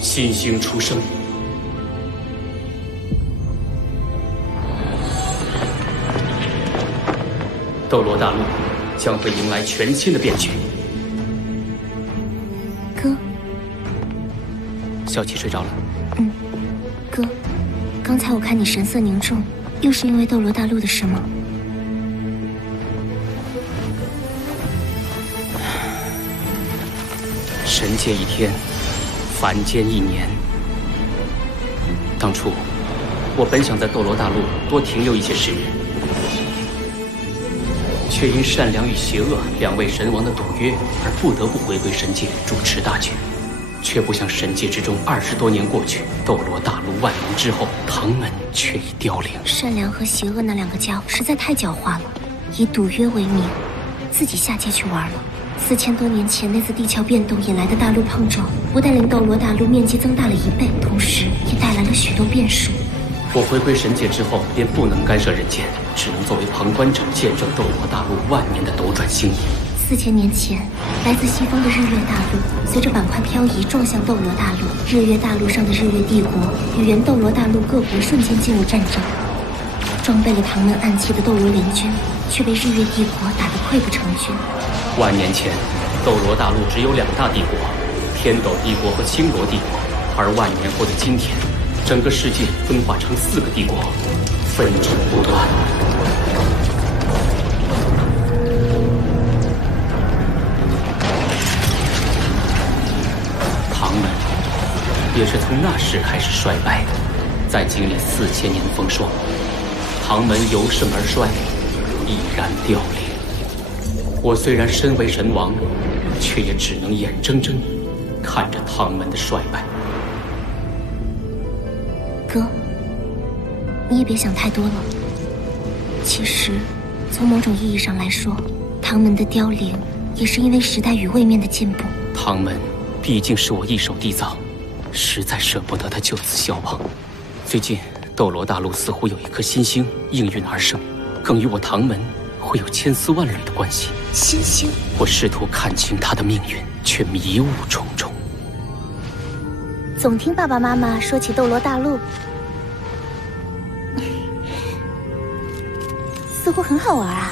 新星出生。斗罗大陆将会迎来全新的变局。哥，小七睡着了。哥，刚才我看你神色凝重，又是因为斗罗大陆的事吗？神界一天，凡间一年。当初，我本想在斗罗大陆多停留一些时日，却因善良与邪恶两位神王的赌约，而不得不回归神界主持大局。却不想神界之中20多年过去，斗罗大陆万年之后，唐门却已凋零。善良和邪恶那两个家伙实在太狡猾了，以赌约为名，自己下界去玩了。4000多年前那次地壳变动引来的大陆碰撞，不但令斗罗大陆面积增大了1倍，同时也带来了许多变数。我回归神界之后，便不能干涉人间，只能作为旁观者，见证斗罗大陆万年的斗转星移。4000年前，来自西方的日月大陆随着板块漂移撞向斗罗大陆，日月大陆上的日月帝国与原斗罗大陆各国瞬间进入战争。装备了唐门暗器的斗罗联军却被日月帝国打得溃不成军。万年前，斗罗大陆只有2大帝国，天斗帝国和星罗帝国，而万年后的今天，整个世界分化成4个帝国，纷争不断。唐门也是从那时开始衰败的，在经历4000年风霜，唐门由盛而衰，毅然凋零。我虽然身为神王，却也只能眼睁睁看着唐门的衰败。哥，你也别想太多了。其实，从某种意义上来说，唐门的凋零也是因为时代与位面的进步。唐门毕竟是我一手缔造，实在舍不得他就此消亡。最近，斗罗大陆似乎有一颗新星应运而生，更与我唐门会有千丝万缕的关系。新星，我试图看清他的命运，却迷雾重重。总听爸爸妈妈说起斗罗大陆，似乎很好玩啊。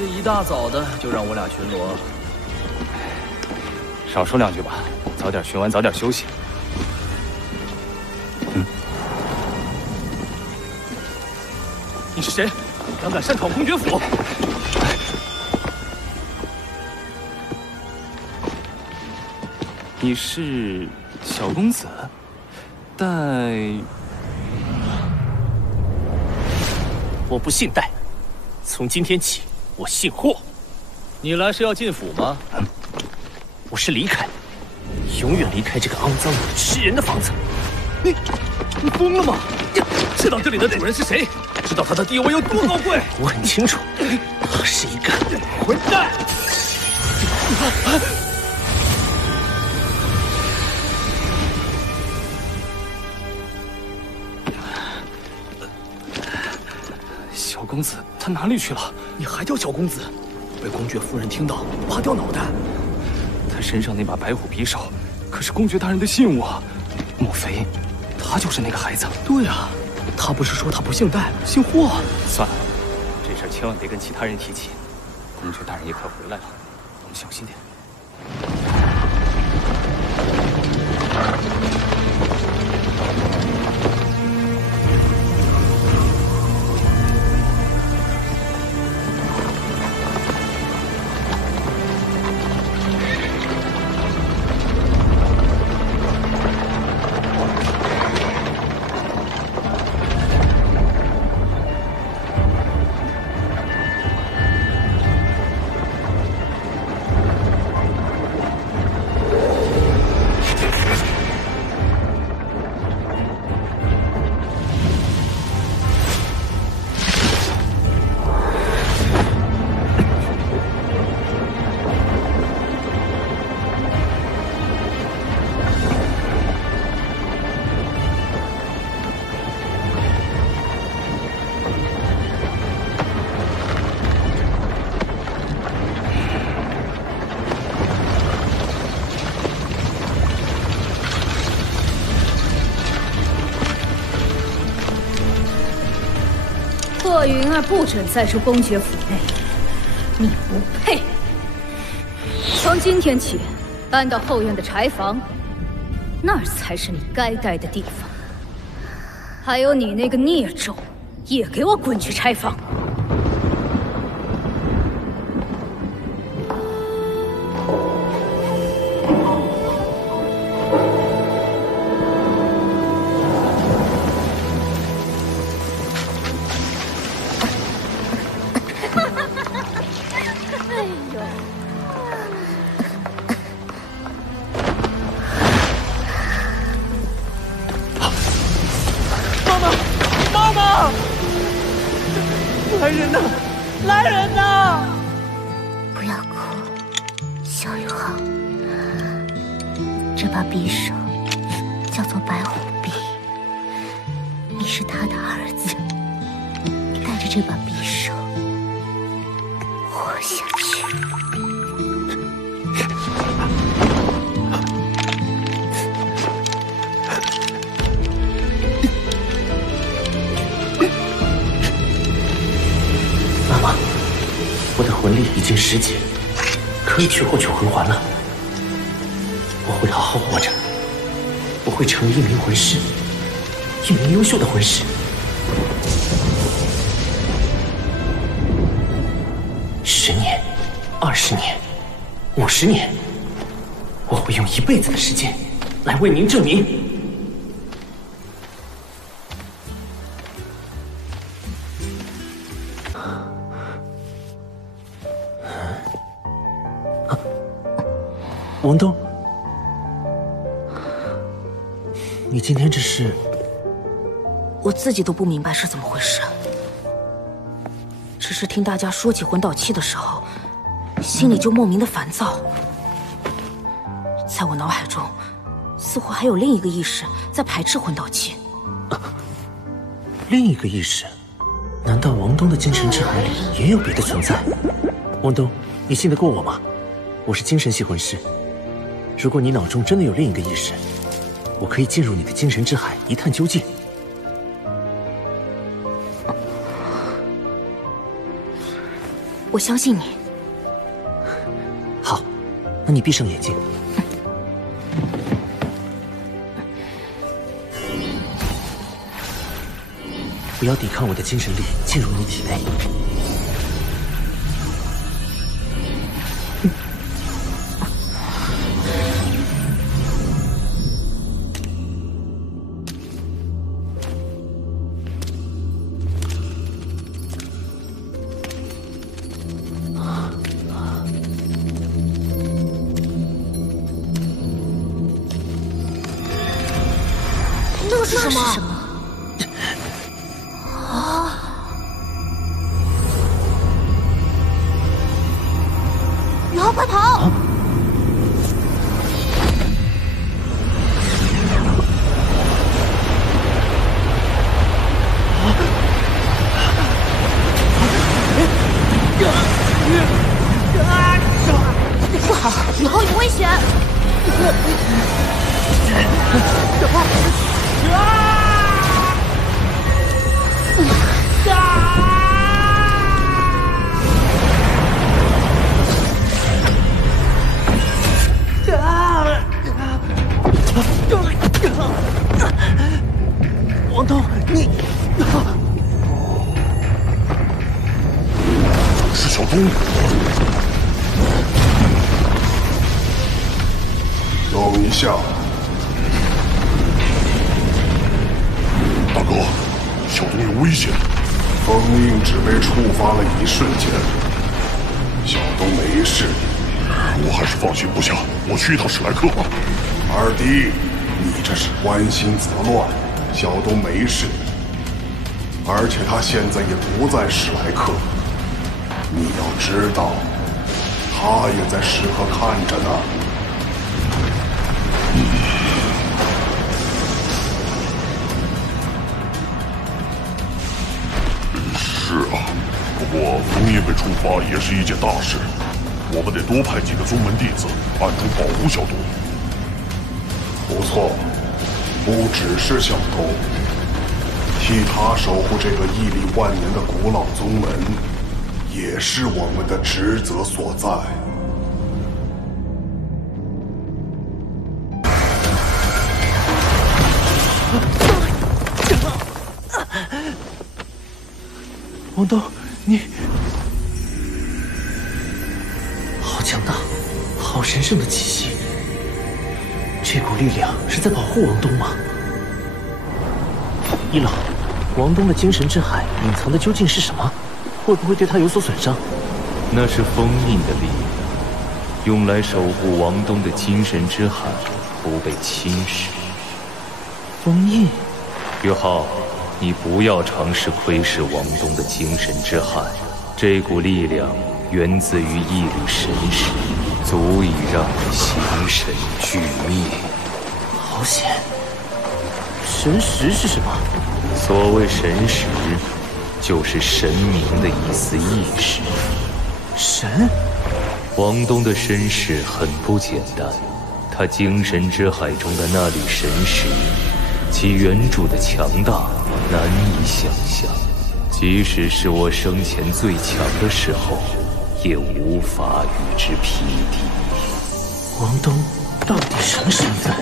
这一大早的就让我俩巡逻，少说2句吧，早点巡完，早点休息。你是谁？胆敢擅闯公爵府？你是小公子，戴……我不姓戴，从今天起。我姓霍，你来是要进府吗？我是离开，永远离开这个肮脏的吃人的房子。你疯了吗？知道这里的主人是谁？知道他的地位有多高贵？我很清楚，他是一个混蛋！小公子他哪里去了？你还叫小公子？被公爵夫人听到，拔掉脑袋。他身上那把白虎匕首，可是公爵大人的信物啊！莫非他就是那个孩子？对啊，他不是说他不姓戴，姓霍？算了，这事儿千万别跟其他人提起。公爵大人也快回来了，我们小心点。云儿不准在这公爵府内，你不配。从今天起，搬到后院的柴房，那儿才是你该待的地方。还有你那个孽种，也给我滚去柴房！来人呐！来人呐！不要哭，小宇浩。这把匕首叫做白虎匕，你是他的儿子，带着这把匕首活下去。妈妈，我的魂力已经10级，可以去获取魂环了。我会好好活着，我会成为一名魂师，一名优秀的魂师。10年、20年、50年，我会用1辈子的时间来为您证明。王东，你今天这是……我自己都不明白是怎么回事，只是听大家说起魂导器的时候，心里就莫名的烦躁。在我脑海中，似乎还有另一个意识在排斥魂导器。另一个意识？难道王东的精神之海里也有别的存在？王东，你信得过我吗？我是精神系魂师。如果你脑中真的有另一个意识，我可以进入你的精神之海一探究竟。我相信你。好，那你闭上眼睛。不要抵抗我的精神力进入你体内。那是什么？宇浩，快跑！不好，宇浩有危险！小胖！王东，你是小东。等一下，大哥，小东有危险。封印只被触发了一瞬间，小东没事。我还是放心不下，我去一趟史莱克吧。二弟，你这是关心则乱。小东没事，而且他现在也不在史莱克。你要知道，他也在时刻看着呢。是啊，不过封印被触发也是一件大事，我们得多派几个宗门弟子暗中保护小东。不错。不只是小东，替他守护这个屹立万年的古老宗门，也是我们的职责所在。王东，你好强大，好神圣的气息。这股力量是在保护王东吗？一老，王东的精神之海隐藏的究竟是什么？会不会对他有所损伤？那是封印的力量，用来守护王东的精神之海不被侵蚀。封印？宇浩，你不要尝试窥视王东的精神之海，这股力量源自于一缕神石，足以让你形神俱灭。好险！神石是什么？所谓神石，就是神明的一丝意识。神？王东的身世很不简单，他精神之海中的那缕神石，其原主的强大难以想象，即使是我生前最强的时候，也无法与之匹敌。王东到底什么身份？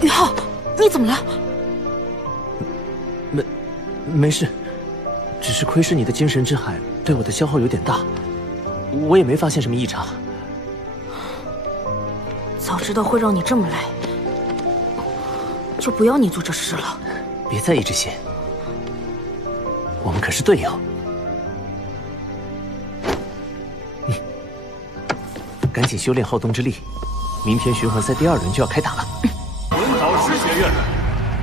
宇浩，你怎么了？没事，只是窥视你的精神之海对我的消耗有点大，我也没发现什么异常。早知道会让你这么累，就不要你做这事了。别在意这些，我们可是队友。赶紧修炼浩东之力，明天循环赛第2轮就要开打了。魂导师学院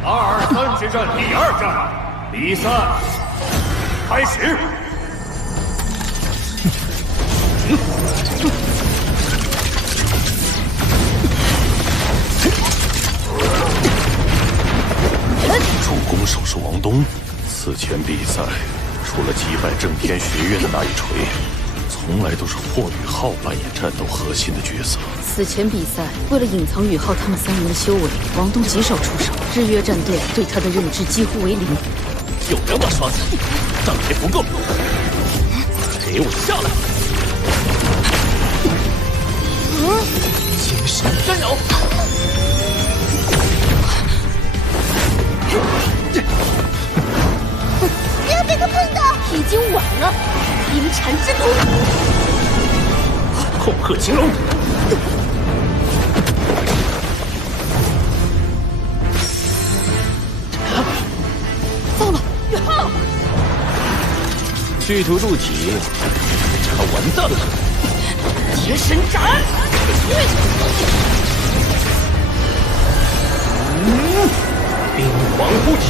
223之战第2战，比赛开始。主攻手是王东。此前比赛，除了击败正天学院的那一锤，从来都是霍宇浩扮演战斗核心的角色。此前比赛，为了隐藏宇浩他们3人的修为，王东极少出手。日月战队对他的认知几乎为0。有2把刷子，仗还不够，给我下来！精神干扰！不要被他碰到！已经晚了，阴禅之毒！恐吓青龙！糟了，宇浩！去除入体，他完蛋了！劫神斩！冰皇护体！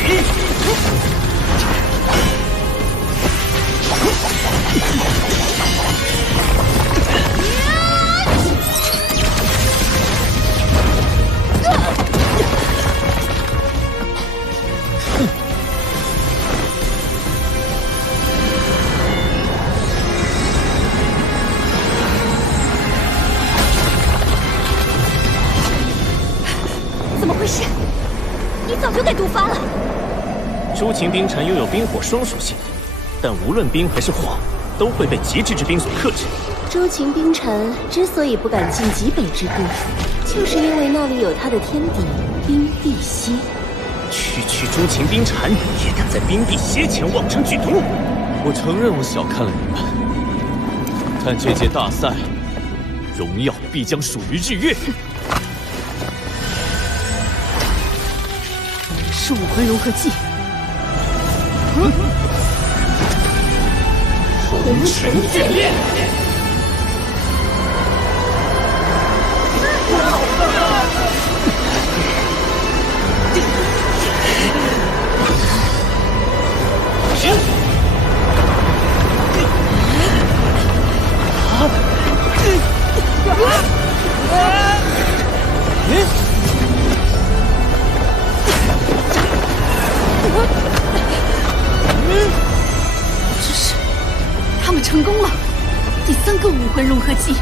怎么回事？你早就该毒发了。诸秦冰蝉拥有冰火双属性，但无论冰还是火，都会被极致之冰所克制。诸秦冰蝉之所以不敢进极北之地，就是因为那里有他的天敌冰碧溪。区诸秦冰蝉也敢在冰碧溪前妄称剧毒！我承认我小看了你们，但这届大赛，荣耀必将属于日月。是武魂融合技。红尘眷恋。这是他们成功了。第3魂融合技。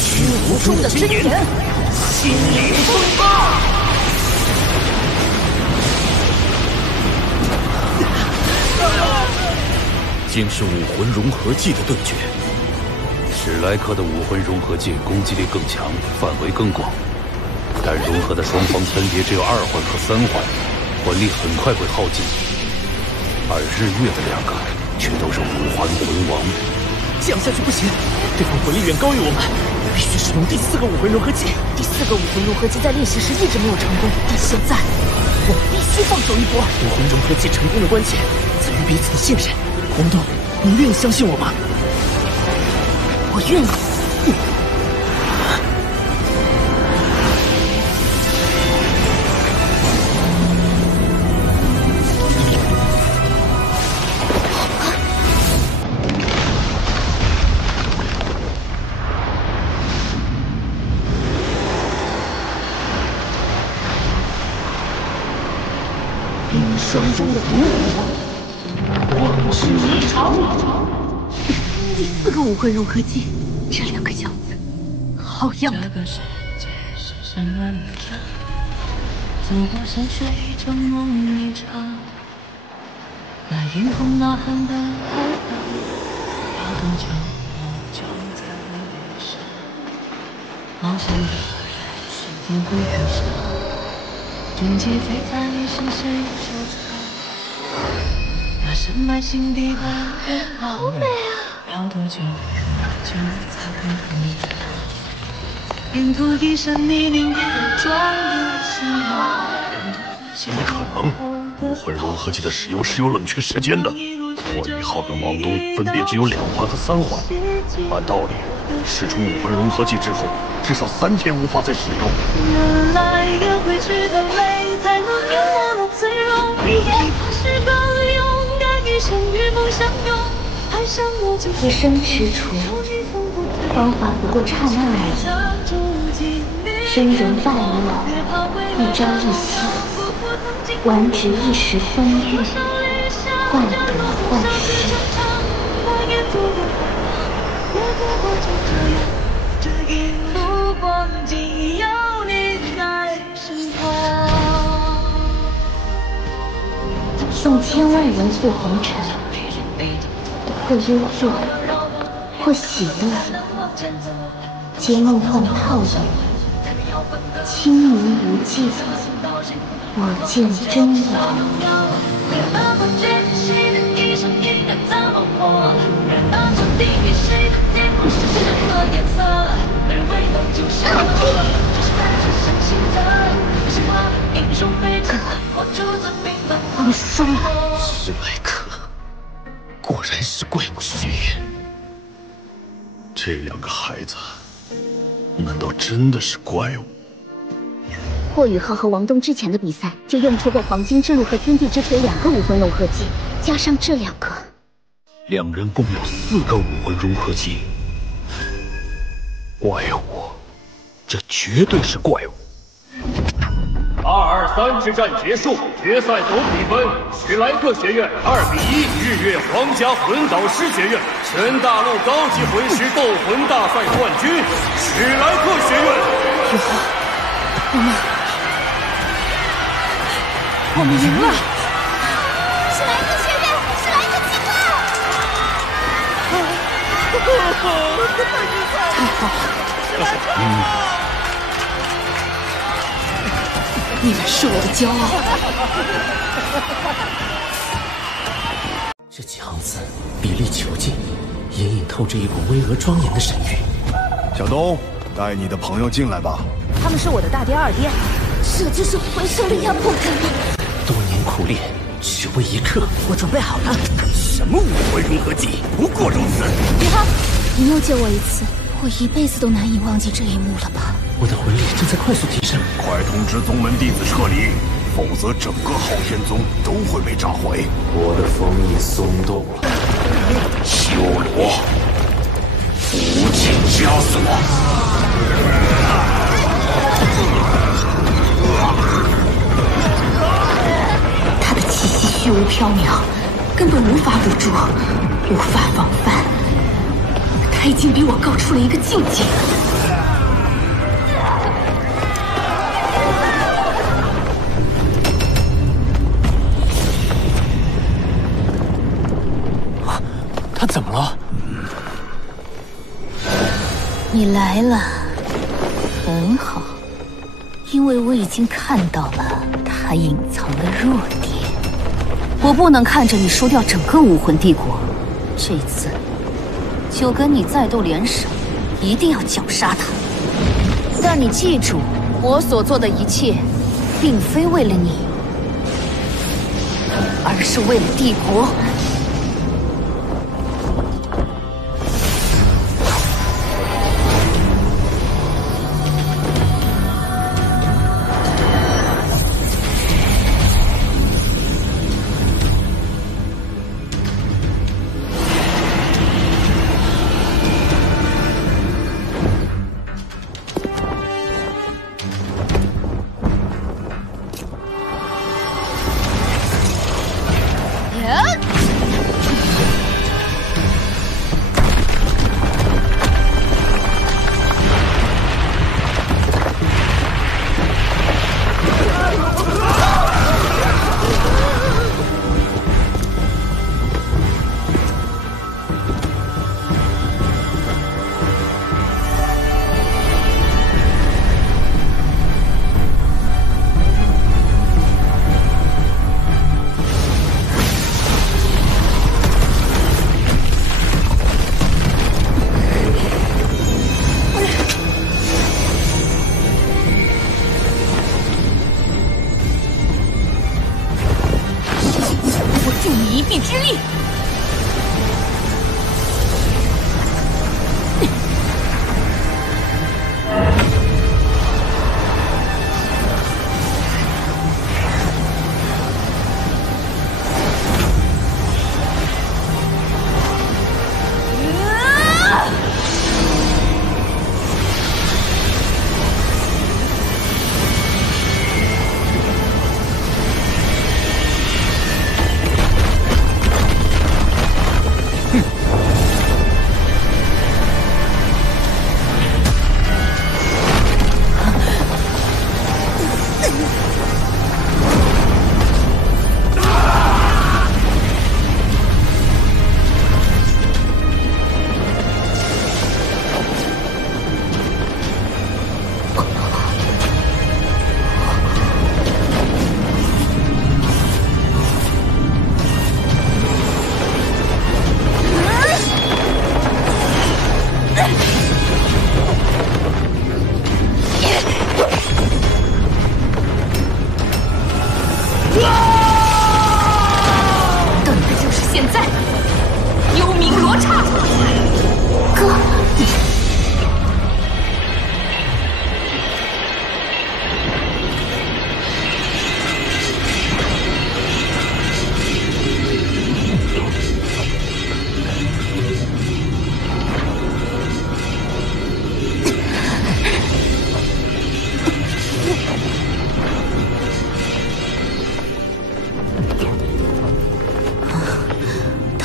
虚无中的真言，心灵风暴。 竟是武魂融合技的对决。史莱克的武魂融合技攻击力更强，范围更广，但融合的双方分别只有2环和3环，魂力很快会耗尽。而日月的2个却都是5环魂王。这样下去不行，对方魂力远高于我们，必须使用第4个武魂融合技。第4个武魂融合技在练习时一直没有成功，但现在我必须放手一搏。武魂融合技成功的关键在于彼此的信任。 王东，你愿意相信我吗？我愿意。冰霜中的毒火。 光之迷巢，第4个武魂融合技，这2个样子，好样的！这个世界是什么着？走过深水中梦一场，那云空呐喊的海浪，要多久我就在脸上，翱翔的时间不远上，终结飞在深水手上。 那深埋心底的愿望，好美啊！要多久就才会回来？沿途一身泥泞装的什么？怎么可能？武魂融合技的使用是有冷却时间的。我1号跟王东分别只有2环和3环，按道理使出武魂融合技之后，至少3天无法再使用。原来也会知道美才能淹没了脆弱，也是更勇。 一生与梦相拥，爱上我就一生踟蹰，芳华不过刹那而已。生如败落，一朝一夕，玩值一时风月，患得患失。这一路光景有你在身旁。 送千万人赴红尘，或幽作，或喜乐，皆梦幻泡影，清明无际，我见真我。你疯了！史莱克果然是怪物学院。这2个孩子，难道真的是怪物？霍雨浩和王东之前的比赛就用出过黄金之路和天地之锤2个武魂融合技，加上这2个，2人共有4个武魂融合技。怪物，这绝对是怪物。 2-2-3之战结束，决赛总比分：史莱克学院2比1日月皇家魂导师学院，全大陆高级魂师斗魂大赛冠军史莱克学院。雨浩，我们赢了！史莱克学院，史莱克进了！太好了！你们是我的骄傲。这几行字比例遒劲，隐隐透着一股巍峨庄严的神韵。小东，带你的朋友进来吧。他们是我的大爹二爹。这就是魂兽力压迫感吗？多年苦练，只为一刻。我准备好了。什么武魂融合技，不过如此。雨浩，你又救我一次，我一辈子都难以忘记这一幕了吧？我的魂力正在快速提升，快通知宗门弟子撤离，否则整个昊天宗都会被炸毁。我的封印松动了。修罗，无情夹死我！他的气息虚无缥缈，根本无法捕捉，无法防范。他已经比我高出了一个境界。他怎么了？你来了，很好，因为我已经看到了他隐藏的弱点。我不能看着你输掉整个武魂帝国，这次就跟你再斗联手，一定要绞杀他。但你记住，我所做的一切，并非为了你，而是为了帝国。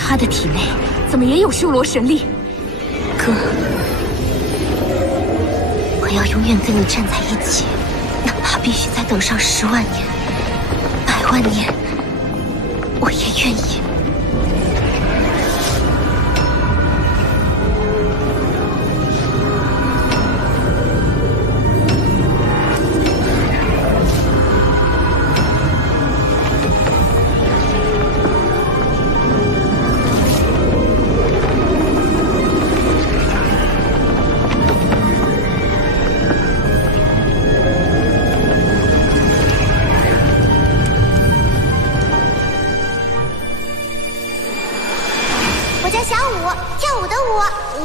他的体内怎么也有修罗神力？哥，我要永远跟你站在一起，哪怕必须再等上10万年、100万年，我也愿意。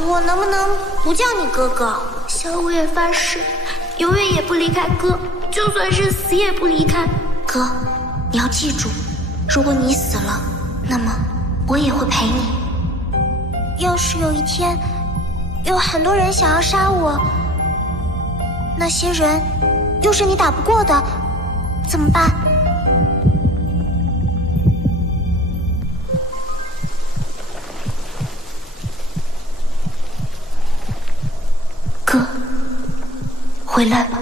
我能不能不叫你哥哥？小五也发誓，永远也不离开哥，就算是死也不离开。哥，你要记住，如果你死了，那么我也会陪你。要是有一天有很多人想要杀我，那些人又是你打不过的，怎么办？哥，回来吧。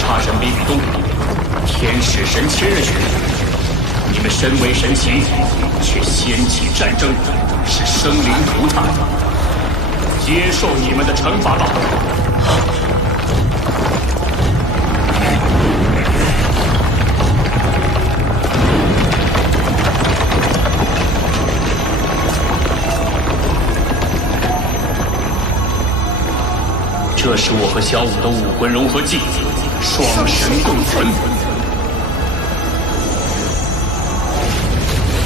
差神比比东，天使神千仞雪，你们身为神奇，却掀起战争，使生灵涂炭，接受你们的惩罚吧！这是我和小舞的武魂融合技，双神共存，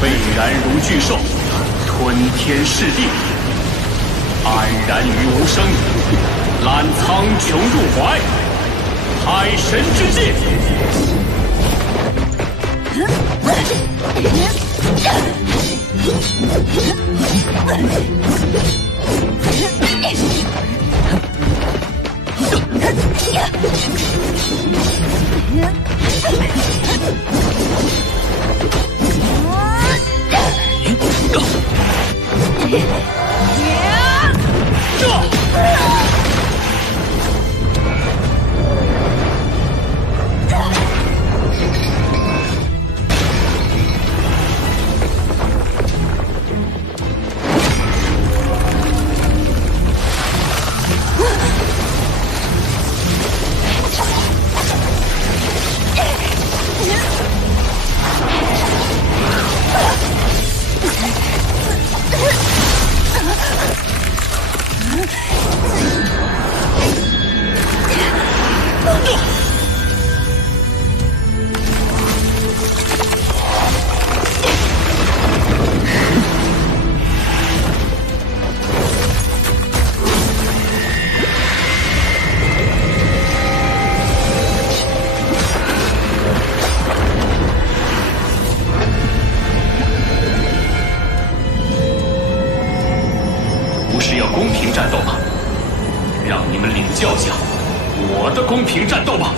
沸然如巨兽，吞天噬地，安然于无声，揽苍穹入怀，海神之剑。公平战斗吧，让你们领教下我的公平战斗吧。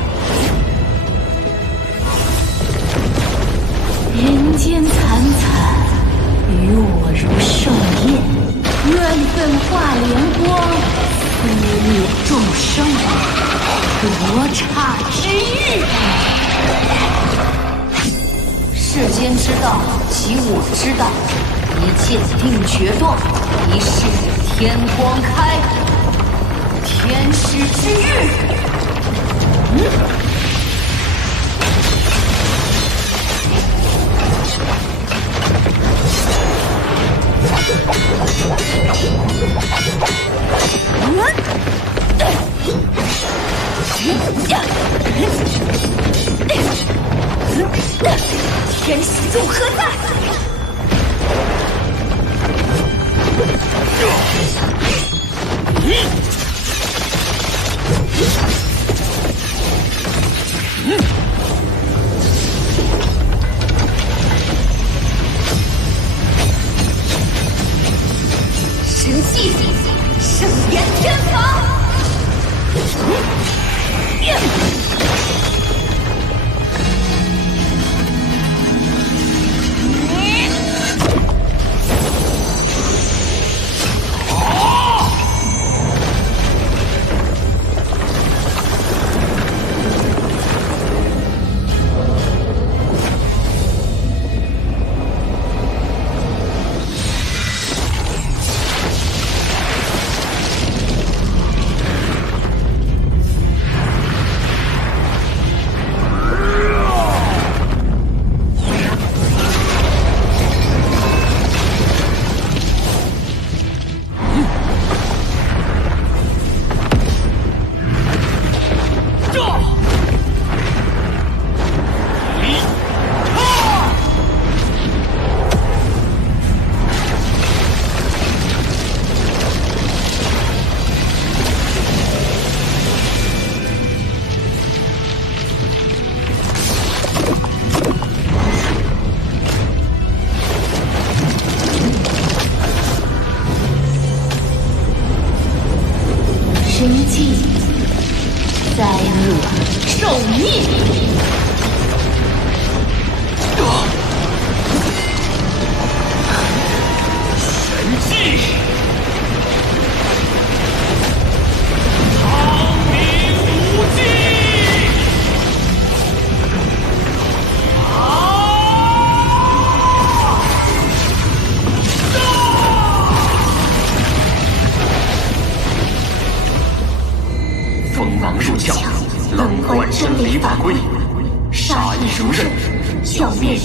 人间惨惨，与我如盛宴，缘分化莲光，撕裂众生，罗刹之域。世间之道即我之道，一剑定决断，一世天光开，天使之域。天使众何在？气，圣炎天法。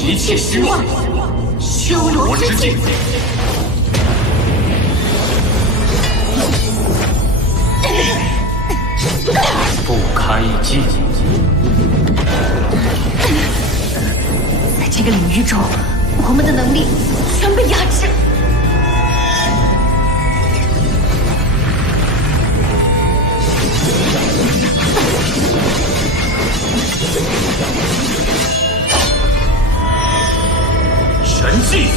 一切虚妄，修罗之境。不堪一击。在这个领域中，我们的能力全被压制。神技，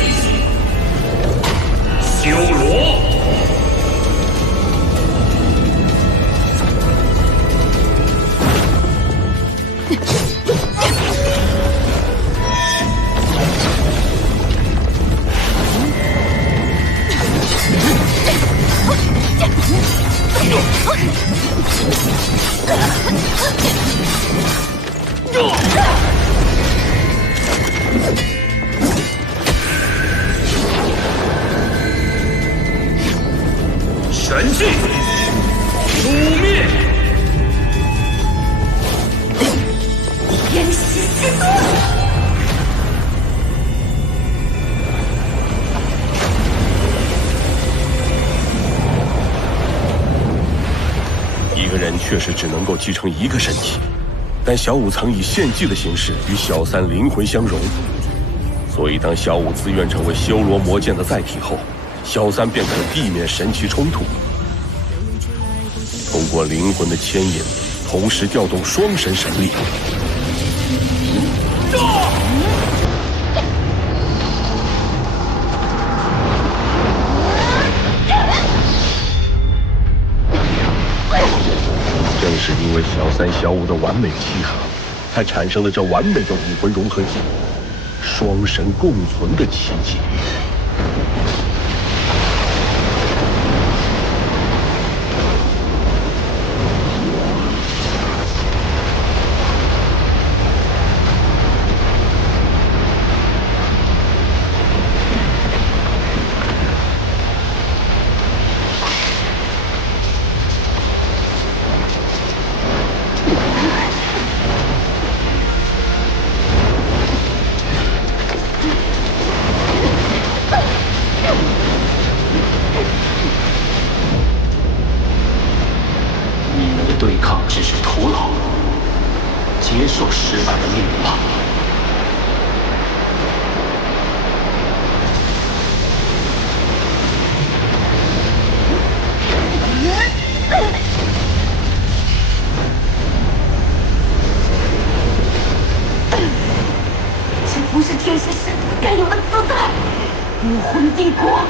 修罗。神技，诛灭！天袭之盾。一个人确实只能够继承一个身体，但小五曾以献祭的形式与小三灵魂相融，所以当小五自愿成为修罗魔剑的载体后，小三便可避免神奇冲突。通过灵魂的牵引，同时调动双神神力。正是因为小三小五的完美契合，才产生了这完美的武魂融合体，双神共存的奇迹。对抗只是徒劳，接受失败的命运吧。这不是天使神该有的姿态，武魂帝国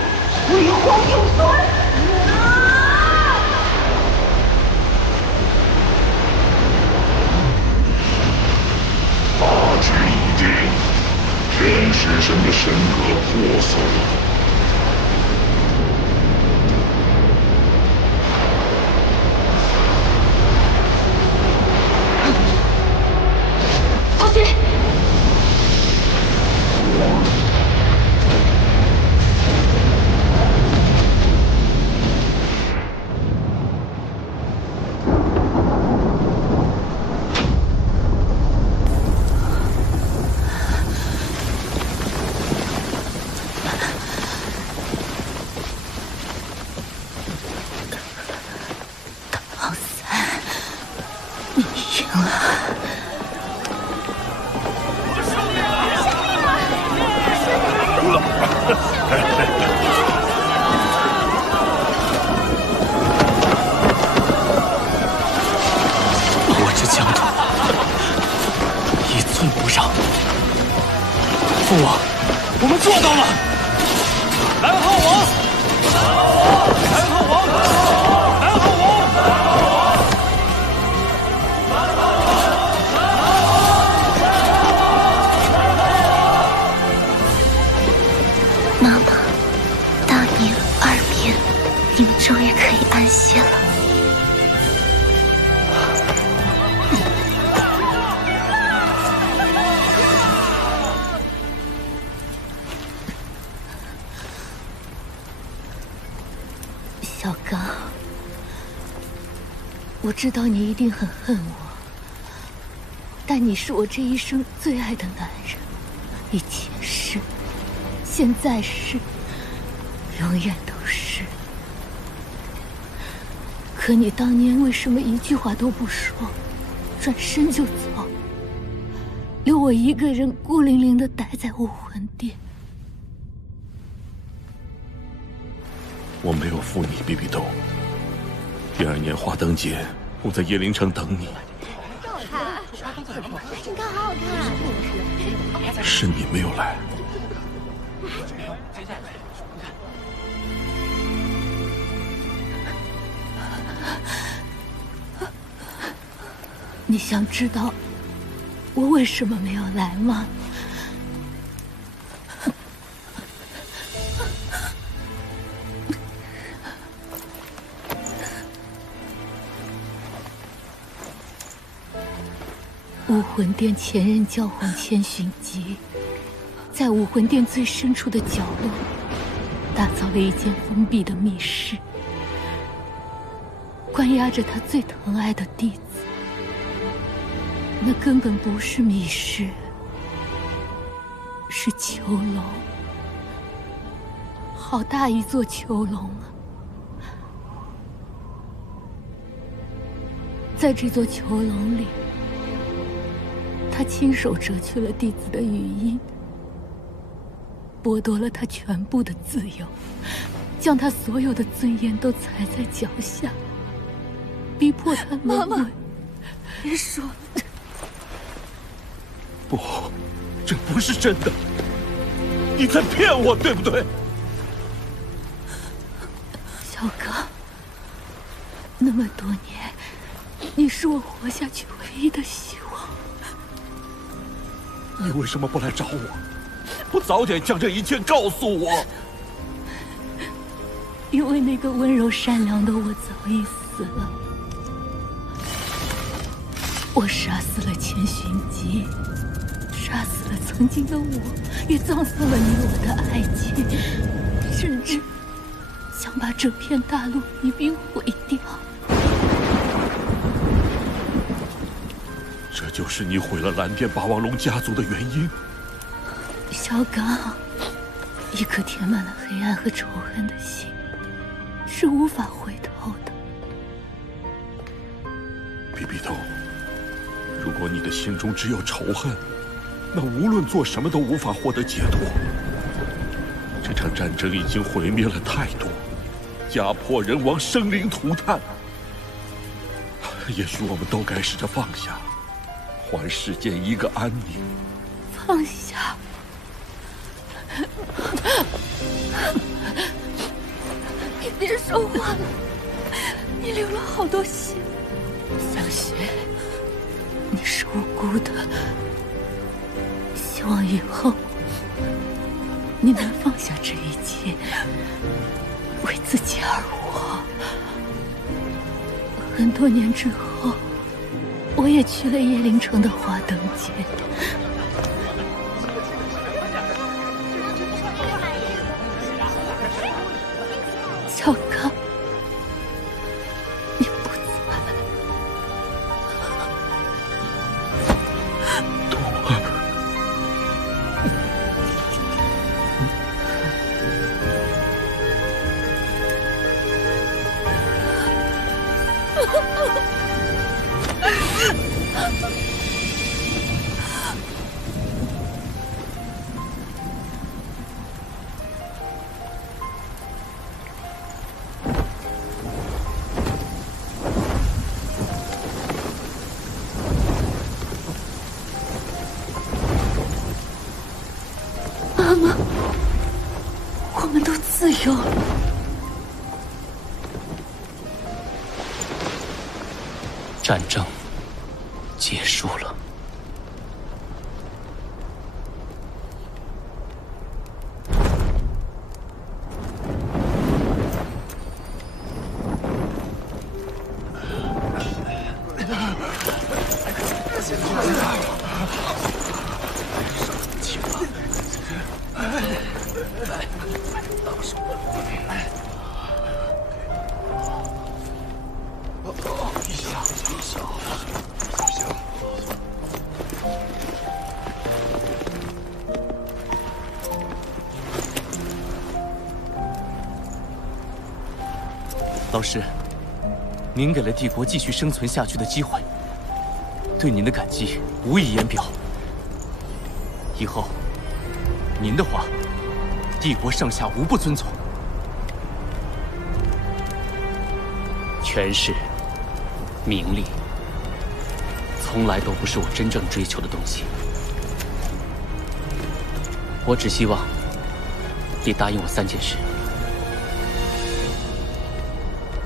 辉煌永存。我之疆土，一寸不让。父王，我们做到了！蓝浩王，蓝浩王，蓝浩王！妈妈，大年、二年，你们终于可以安歇了。小刚，我知道你一定很恨我，但你是我这一生最爱的男人，以前是，现在是，永远都是。可你当年为什么一句话都不说，转身就走，留我一个人孤零零地待在武魂殿？我没有负你，比比东。第2年花灯节，我在椰林城等你。你看，好好看。是你没有来。你想知道我为什么没有来吗？武魂殿前任教皇千寻疾，在武魂殿最深处的角落，打造了一间封闭的密室，关押着他最疼爱的弟子。那根本不是密室，是囚笼。好大一座囚笼啊！在这座囚笼里，他亲手折去了弟子的语音，剥夺了他全部的自由，将他所有的尊严都踩在脚下，逼迫他沦为。妈妈，别说。不，这不是真的，你在骗我，对不对？小刚，那么多年，你是我活下去唯一的希望。你为什么不来找我？不早点将这一切告诉我？因为那个温柔善良的我早已死了。我杀死了千寻疾。杀死了曾经的我，也葬送了你我的爱情，甚至想把这片大陆一并毁掉。这就是你毁了蓝电霸王龙家族的原因。小刚，一颗填满了黑暗和仇恨的心，是无法回头的。比比东，如果你的心中只有仇恨，那无论做什么都无法获得解脱。这场战争已经毁灭了太多，家破人亡，生灵涂炭。也许我们都该试着放下，还世间一个安宁。放下？你别说话了，你流了好多血。小雪，你是无辜的。希望以后你能放下这一切，为自己而活。很多年之后，我也去了椰林城的花灯节。小刚，你不在。冬儿。妈妈，我们都自由了。战争结束了。老师，您给了帝国继续生存下去的机会，对您的感激无以言表。以后，您的话，帝国上下无不遵从。权势、名利，从来都不是我真正追求的东西。我只希望你答应我3件事。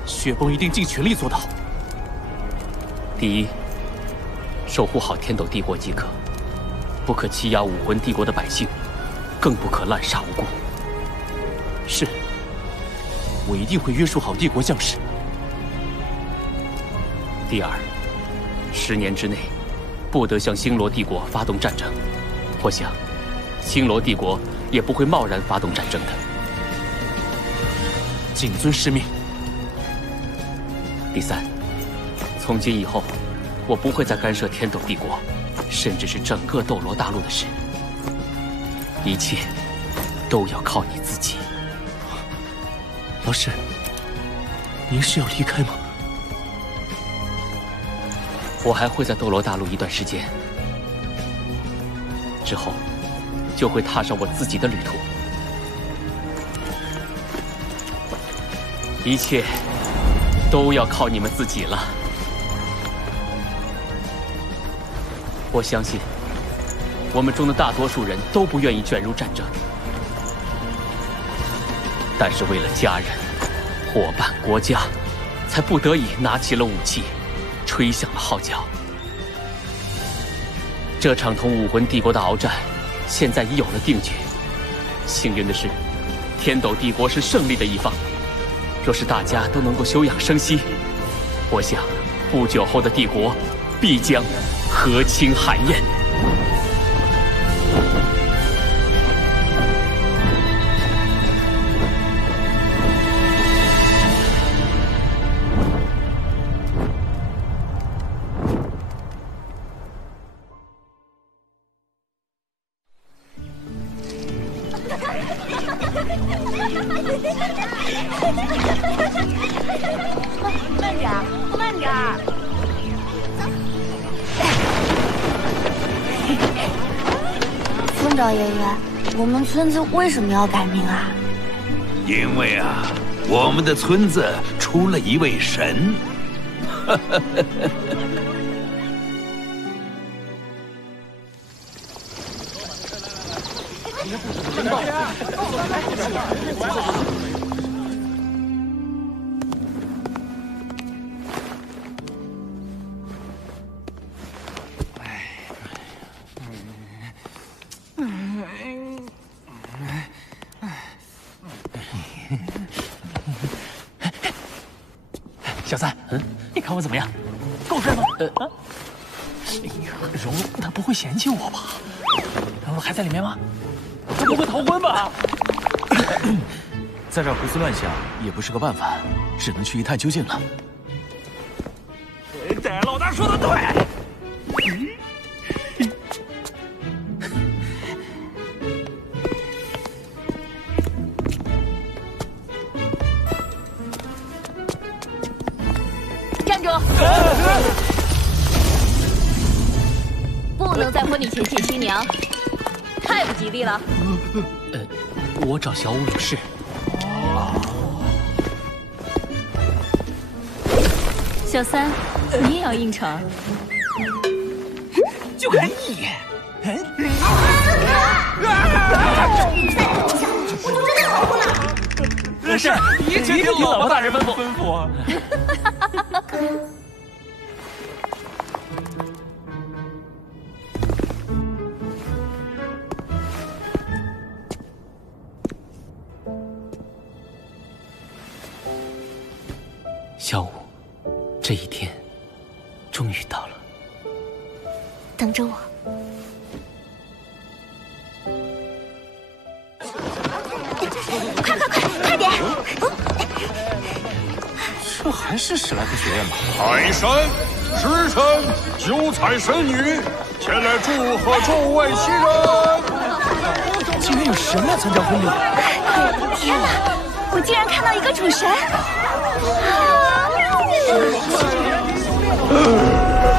雪崩一定尽全力做到。第一，守护好天斗帝国即可，不可欺压武魂帝国的百姓，更不可滥杀无辜。是，我一定会约束好帝国将士。第二，10年之内，不得向星罗帝国发动战争。我想，星罗帝国也不会贸然发动战争的。谨遵师命。第三，从今以后，我不会再干涉天斗帝国，甚至是整个斗罗大陆的事。一切都要靠你自己。老师，您是要离开吗？我还会在斗罗大陆一段时间，之后就会踏上我自己的旅途。一切都要靠你们自己了。我相信，我们中的大多数人都不愿意卷入战争，但是为了家人、伙伴、国家，才不得已拿起了武器，吹响了号角。这场同武魂帝国的鏖战，现在已有了定局。幸运的是，天斗帝国是胜利的一方。若是大家都能够休养生息，我想，不久后的帝国必将和亲海晏。慢点，慢点。村长爷爷，我们村子为什么要改名啊？因为啊，我们的村子出了一位神。小三，你看我怎么样？够帅吗？蓉蓉她不会嫌弃我吧？蓉蓉还在里面吗？她不会逃婚吧？在这儿胡思乱想也不是个办法，只能去一探究竟了。对，老大说的对。站住！不能在婚礼前见新娘，太不吉利了。我找小舞有事。小三，你也要应承？就看一眼。我就真的好哭呢。是，一切听老婆大人吩咐。小舞，这一天终于到了。等着我。快点！这还是史莱克学院吗？泰山、时辰、九彩神女前来祝贺众位新人。今天有神来参加婚礼？天哪！我竟然看到一个主神！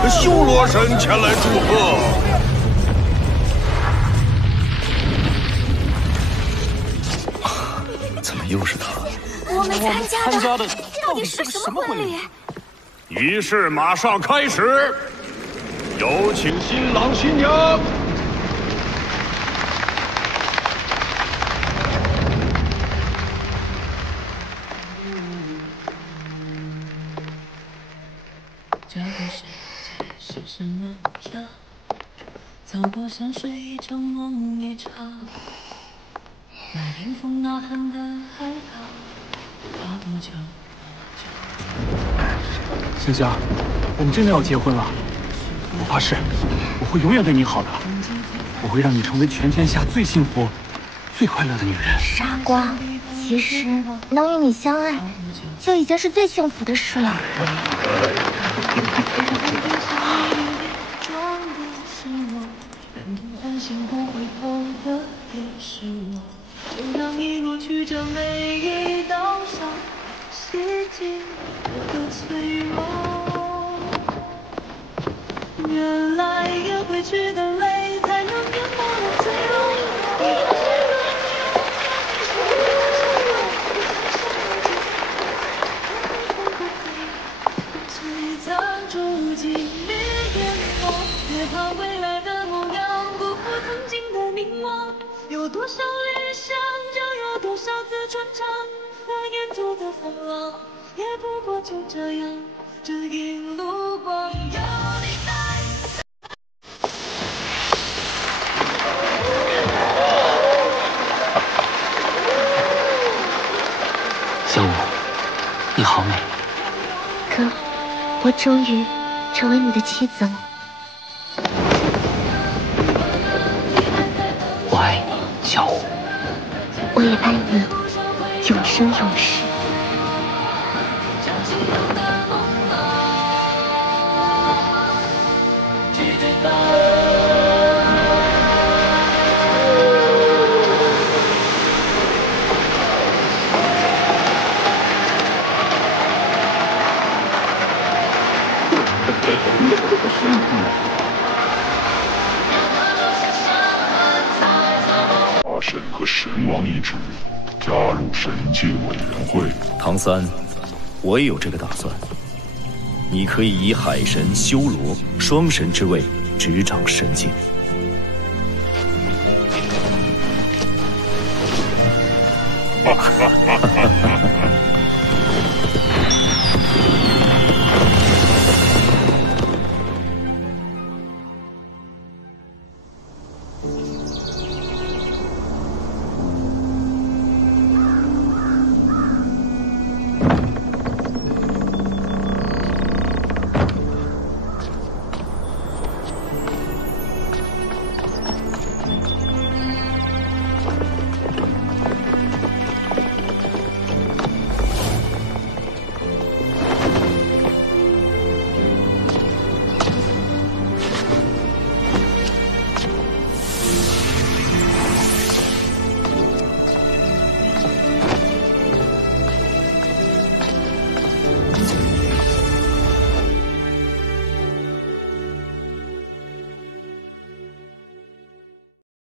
修罗神前来祝贺。怎么又是他？我们参加的到底是什么婚礼？仪式马上开始，有请新郎新娘。这个世界是什么样？走过山水一场梦一场，那迎风呐喊的海浪，发不久。星星，我们真的要结婚了。我发誓，我会永远对你好的，我会让你成为全天下最幸福、最快乐的女人。傻瓜，其实能与你相爱，就已经是最幸福的事了。就让一路曲折每一道伤，洗净我的脆弱。原来咽回去的泪，才能淹没了脆弱。璀璨住几面烟火，别怕未来的模样，不负曾经的凝望。有多少理想，就有多少次传唱，那沿途的风浪，也不过就这样，这一路光有你在。小舞，你好美。哥，我终于成为你的妻子了。我爱你，小舞。我也爱你，永生永世。把神和神王一职加入神界委员会。唐三，我也有这个打算。你可以以海神、修罗双神之位执掌神界。